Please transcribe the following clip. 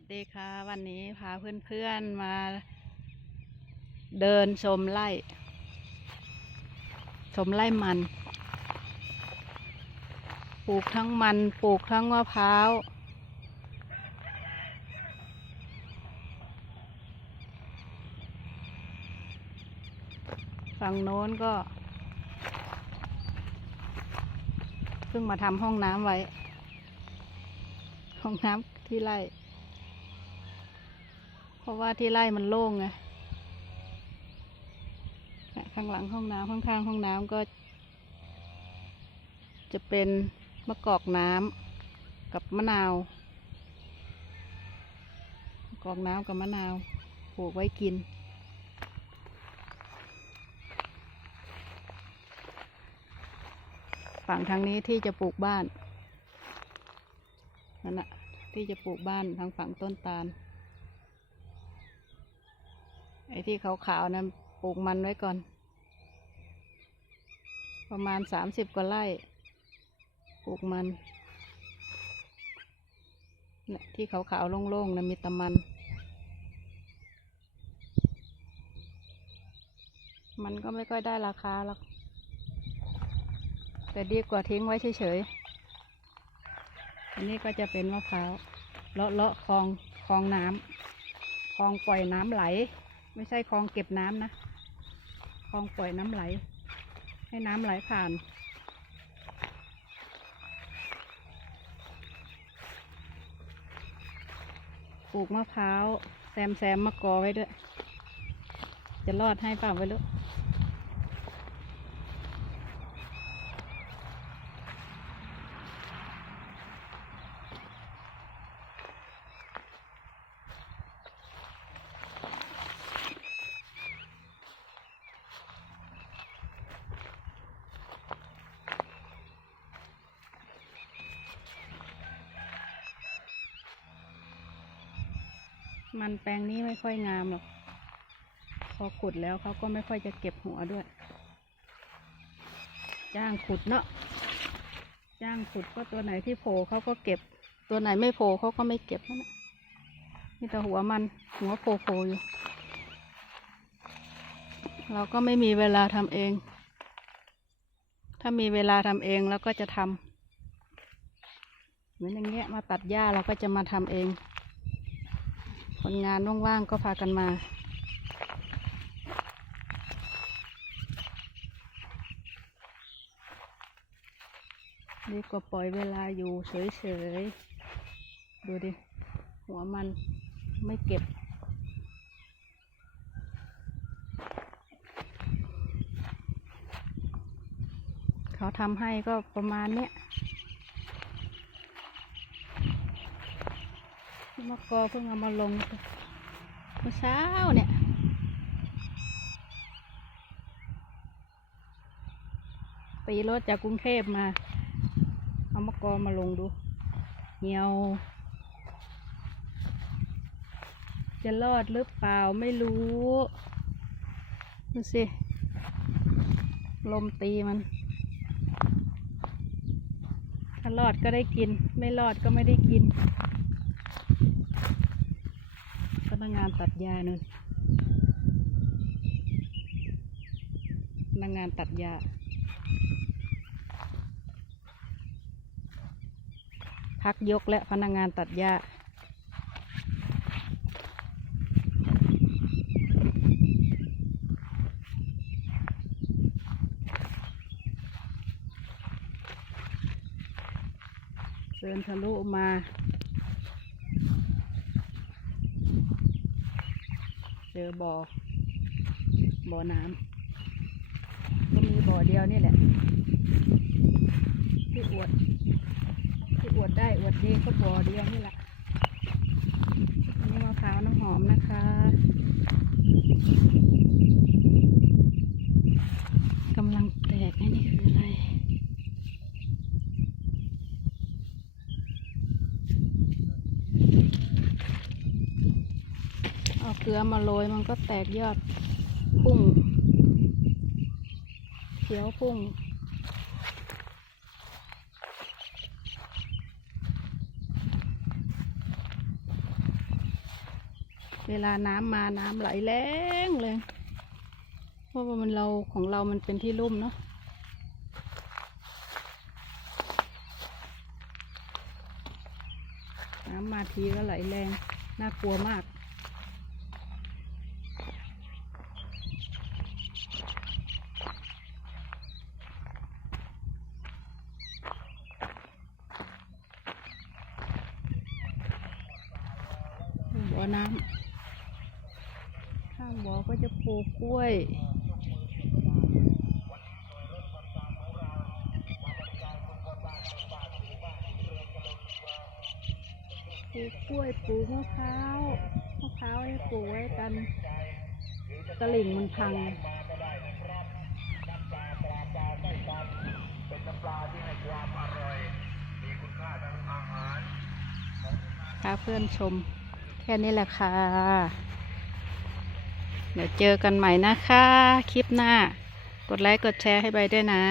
วัสดีค่ะ วันนี้พาเพื่อนๆมา เดินชมไร่ชมไร่มัน ปลูกทั้งมันปลูกทั้งมะพร้าว ฝั่งโน้นก็เพิ่งมาทำห้องน้ำไว้ ห้องน้ำที่ไร่ ราะว่าที่ไร่มันโล่งไงข้างหลังห้องน้ำข้างๆห้องน้ำก็ จะเป็นมะกอกน้ำกับมะนาวมะกอกน้ำกับมะนาวปลูกไว้กิน ฝั่งทางนี้ที่จะปลูกบ้านนั่นแหะที่จะปลูกบ้านทางฝั่งต้นตาล ไอ้ที่ขาวๆนั้นปลูกมันไว้ก่อน ประมาณสามสิบกว่าไร่ปลูกมันเนี่ยที่ขาวๆโล่งๆนะมีตะมัน มันก็ไม่ค่อยได้ราคาหรอกแต่ดีกว่าทิ้งไว้เฉยๆ อันนี้ก็จะเป็นมะพร้าวเลาะเลาะคลองคลองน้ำคลองปล่อยน้ำไหล ไม่ใช่คลองเก็บน้ำนะคลองปล่อยน้ำไหล ให้น้ำไหลผ่านปลูกมะพร้าวแซมแซมมะกอไว้ด้วย จะรอดให้เปล่าไว้ลูก มันแปลงนี้ไม่ค่อยงามหรอก พอขุดแล้วเขาก็ไม่ค่อยจะเก็บหัวด้วย จ้างขุดเนาะ จ้างขุดก็ตัวไหนที่โผล่เขาก็เก็บ ตัวไหนไม่โผล่เขาก็ไม่เก็บนั่นแหละมีแต่หัวมัน หัวโผล่ๆอยู่ เราก็ไม่มีเวลาทำเอง ถ้ามีเวลาทำเองเราก็จะทำเหมือนอย่างเงี้ยมาตัดหญ้าเราก็จะมาทำเอง คนงานว่างๆก็พากันมา ดีกว่าปล่อยเวลาอยู่เฉยๆ ดูดิ หัวมันไม่เก็บเขาทำให้ก็ประมาณเนี้ย มะกอเพิ่งเอามาลงเมื่อเช้าเนี่ยตีรถจากกรุงเทพมา เอามะกอมาลงดู เหี่ยว จะรอดหรือเปล่าไม่รู้ดูสิ ลมตีมัน ถ้ารอดก็ได้กิน ไม่รอดก็ไม่ได้กิน นักงานตัดหญ้านู่นพนักงานตัดหญ้าพักยกและพนักงานตัดหญ้าเดินทะลุมา จอบ่อบ่อน้ำก็มีบ่อเดียวนี่แหละ ที่อวด ที่อวดได้อวดดีก็บ่อเดียวนี่แหละนี่มะพร้าวน้ำหอมนะคะกำลังแตกไอ้นี่คืออะไร เอาเก ลือมาโรยมันก็แตกยอดพุ่ง เขียวพุ่ง เวลาน้ำมาน้ำไหลแรงเลย เพราะว่ามันเราของเรามันเป็นที่ลุ่มเนาะน้ำมาทีก็ไหลแรง น่ากลัวมาก บ่อ น้ำข้างบ่อก็จะปลูกกล้วยปลูกกล้วยปลูกมะพร้าวมะพร้าวให้ปลูกไว้กันตลิ่งมันพังพาเพื่อนชม ค่นี้แหละค่ะ เดี๋ยวเจอกันใหม่นะคะ คลิปหน้า กดไลค์กดแชร์ให้ใบด้วยนะ